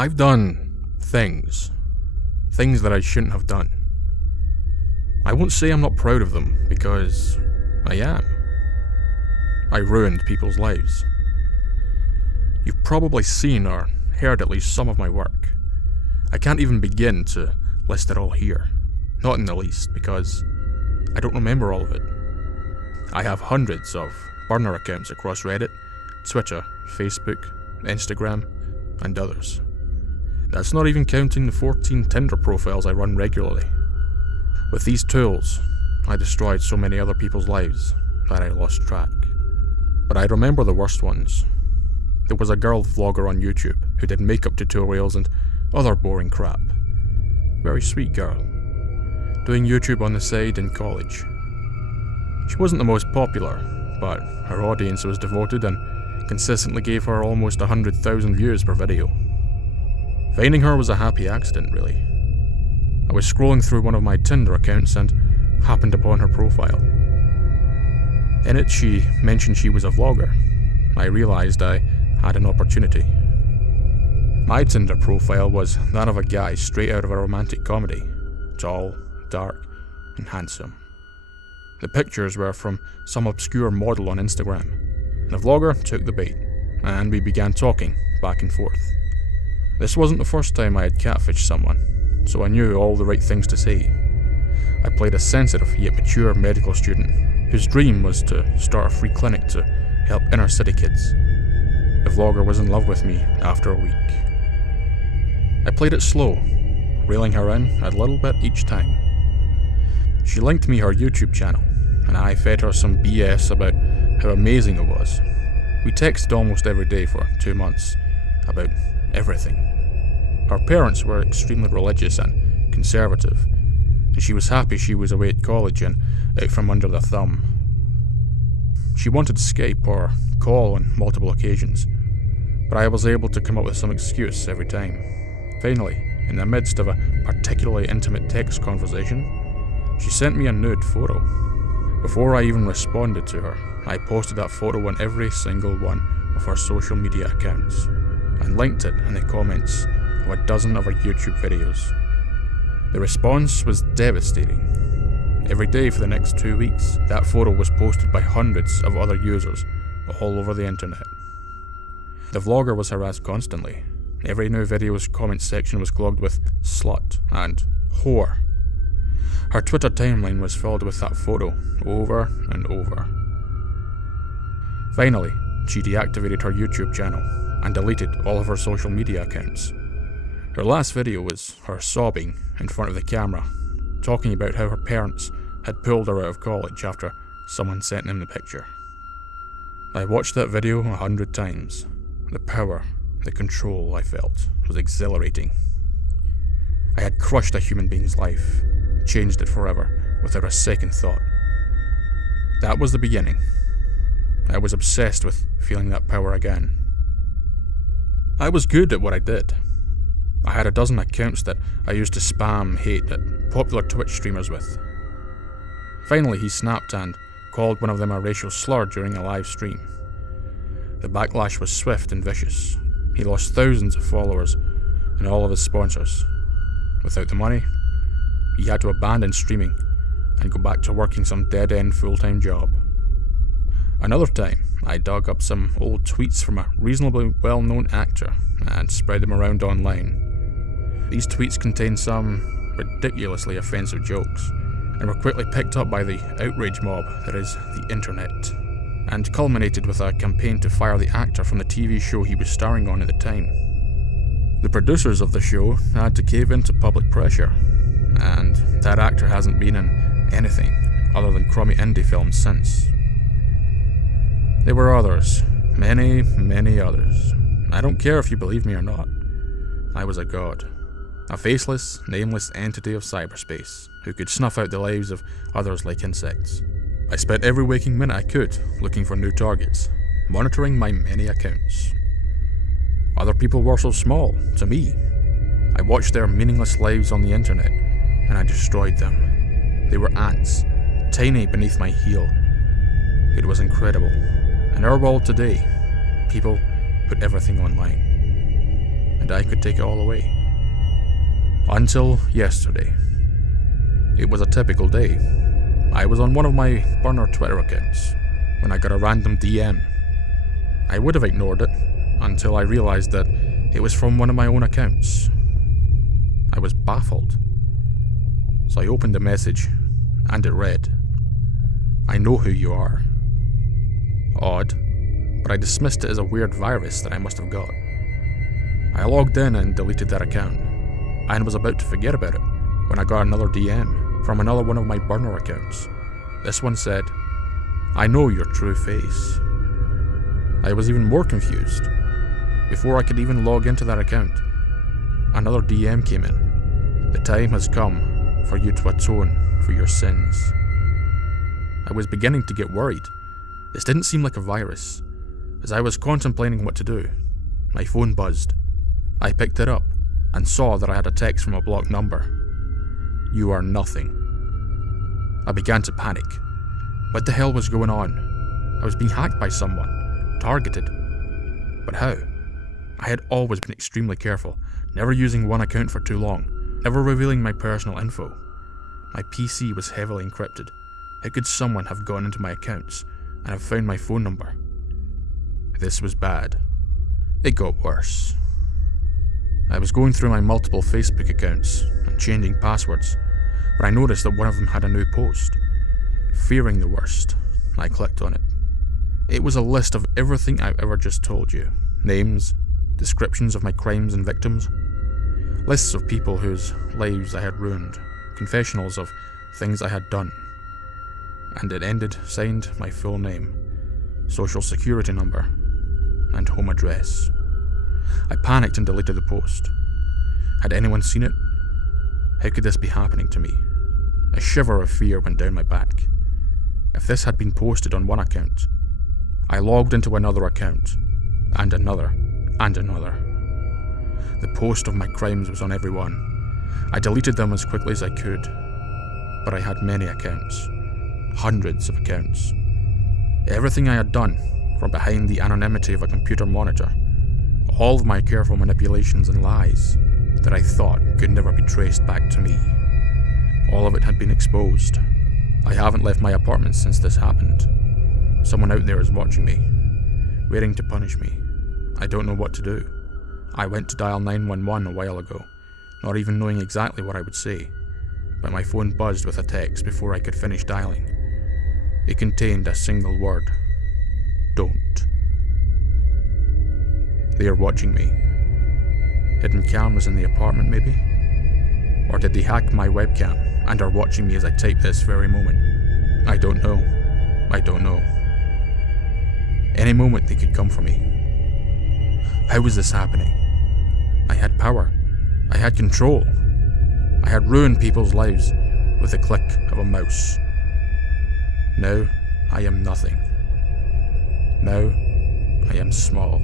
I've done things that I shouldn't have done. I won't say I'm not proud of them, because I am. I ruined people's lives. You've probably seen or heard at least some of my work. I can't even begin to list it all here. Not in the least, because I don't remember all of it. I have hundreds of burner accounts across Reddit, Twitter, Facebook, Instagram, and others. That's not even counting the 14 Tinder profiles I run regularly. With these tools, I destroyed so many other people's lives that I lost track. But I remember the worst ones. There was a girl vlogger on YouTube who did makeup tutorials and other boring crap. Very sweet girl. Doing YouTube on the side in college. She wasn't the most popular, but her audience was devoted and consistently gave her almost 100,000 views per video. Finding her was a happy accident, really. I was scrolling through one of my Tinder accounts and happened upon her profile. In it, she mentioned she was a vlogger. I realised I had an opportunity. My Tinder profile was that of a guy straight out of a romantic comedy. Tall, dark, and handsome. The pictures were from some obscure model on Instagram. The vlogger took the bait, and we began talking back and forth. This wasn't the first time I had catfished someone, so I knew all the right things to say. I played a sensitive yet mature medical student whose dream was to start a free clinic to help inner city kids. The vlogger was in love with me after a week. I played it slow, reeling her in a little bit each time. She linked me her YouTube channel, and I fed her some BS about how amazing it was. We texted almost every day for 2 months about everything. Her parents were extremely religious and conservative, and she was happy she was away at college and out from under their thumb. She wanted to Skype or call on multiple occasions, but I was able to come up with some excuse every time. Finally, in the midst of a particularly intimate text conversation, she sent me a nude photo. Before I even responded to her, I posted that photo on every single one of her social media accounts, and linked it in the comments of a dozen of her YouTube videos. The response was devastating. Every day for the next 2 weeks, that photo was posted by hundreds of other users all over the internet. The vlogger was harassed constantly. Every new video's comment section was clogged with slut and whore. Her Twitter timeline was filled with that photo over and over. Finally, she deactivated her YouTube channel and deleted all of her social media accounts. Her last video was her sobbing in front of the camera, talking about how her parents had pulled her out of college after someone sent them the picture. I watched that video 100 times. The power, the control I felt was exhilarating. I had crushed a human being's life, changed it forever without a second thought. That was the beginning. I was obsessed with feeling that power again. I was good at what I did. I had a dozen accounts that I used to spam hate at popular Twitch streamers with. Finally, he snapped and called one of them a racial slur during a live stream. The backlash was swift and vicious. He lost thousands of followers and all of his sponsors. Without the money, he had to abandon streaming and go back to working some dead-end full-time job. Another time, I dug up some old tweets from a reasonably well-known actor and spread them around online. These tweets contained some ridiculously offensive jokes, and were quickly picked up by the outrage mob that is the internet, and culminated with a campaign to fire the actor from the TV show he was starring on at the time. The producers of the show had to cave into public pressure, and that actor hasn't been in anything other than crummy indie films since. There were others, many, many others. I don't care if you believe me or not. I was a god. A faceless, nameless entity of cyberspace who could snuff out the lives of others like insects. I spent every waking minute I could looking for new targets, monitoring my many accounts. Other people were so small to me. I watched their meaningless lives on the internet, and I destroyed them. They were ants, tiny beneath my heel. It was incredible. In our world today, people put everything online. And and I could take it all away. Until yesterday. It was a typical day. I was on one of my burner Twitter accounts when I got a random DM. I would have ignored it until I realised that it was from one of my own accounts. I was baffled. So I opened the message, and it read, "I know who you are." Odd, but I dismissed it as a weird virus that I must have got. I logged in and deleted that account, and was about to forget about it when I got another DM from another one of my burner accounts. This one said, "I know your true face." I was even more confused. Before I could even log into that account, another DM came in. "The time has come for you to atone for your sins." I was beginning to get worried. This didn't seem like a virus. As I was contemplating what to do, my phone buzzed. I picked it up and saw that I had a text from a blocked number. "You are nothing." I began to panic. What the hell was going on? I was being hacked by someone, targeted. But how? I had always been extremely careful, never using one account for too long, never revealing my personal info. My PC was heavily encrypted. How could someone have gone into my accounts and have found my phone number? This was bad. It got worse. I was going through my multiple Facebook accounts and changing passwords, but I noticed that one of them had a new post. Fearing the worst, I clicked on it. It was a list of everything I've ever just told you. Names, descriptions of my crimes and victims, lists of people whose lives I had ruined, confessionals of things I had done. And it ended signed my full name, social security number, and home address. I panicked and deleted the post. Had anyone seen it? How could this be happening to me? A shiver of fear went down my back. If this had been posted on one account, I logged into another account, and another, and another. The post of my crimes was on every one. I deleted them as quickly as I could, but I had many accounts, hundreds of accounts. Everything I had done from behind the anonymity of a computer monitor, all of my careful manipulations and lies that I thought could never be traced back to me. All of it had been exposed. I haven't left my apartment since this happened. Someone out there is watching me, waiting to punish me. I don't know what to do. I went to dial 911 a while ago, not even knowing exactly what I would say, but my phone buzzed with a text before I could finish dialing. It contained a single word: don't. They are watching me. Hidden cameras in the apartment, maybe? Or did they hack my webcam and are watching me as I type this very moment? I don't know. I don't know. Any moment they could come for me. How was this happening? I had power. I had control. I had ruined people's lives with the click of a mouse. Now I am nothing. Now I am small.